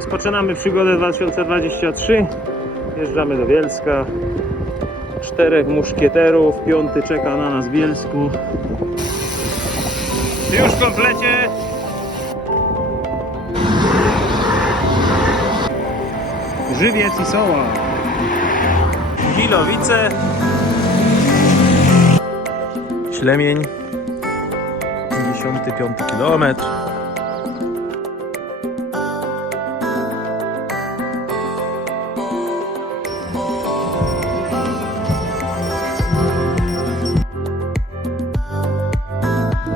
Rozpoczynamy przygodę 2023. Wjeżdżamy do Bielska. Czterech muszkieterów, piąty czeka na nas w Bielsku. Już w komplecie. Żywiec i soła. Kilowice. Ślemień. 55 kilometr.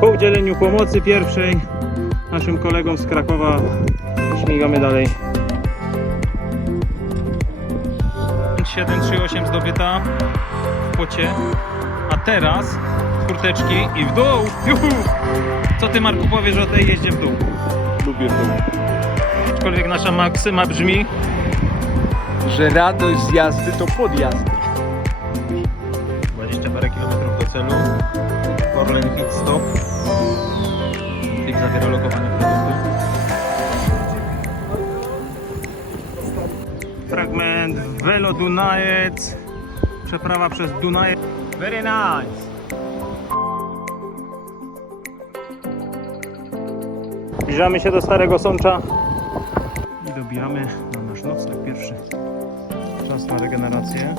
Po udzieleniu pomocy pierwszej naszym kolegom z Krakowa śmigamy dalej. 738 zdobyta w pocie, a teraz z kurteczki i w dół. Juhu! Co ty Marku powiesz o tej jeździe w dół? Lubię to. Aczkolwiek nasza maksyma brzmi Że radość z jazdy to podjazdy. 20 parę kilometrów do celu. Hit Stop. Plik zawiera lokowanie produktu. Fragment Velo Dunajec. Przeprawa przez Dunajec. Very nice. Zbliżamy się do Starego Sącza i dobijamy na nasz nocleg pierwszy. Czas na regenerację.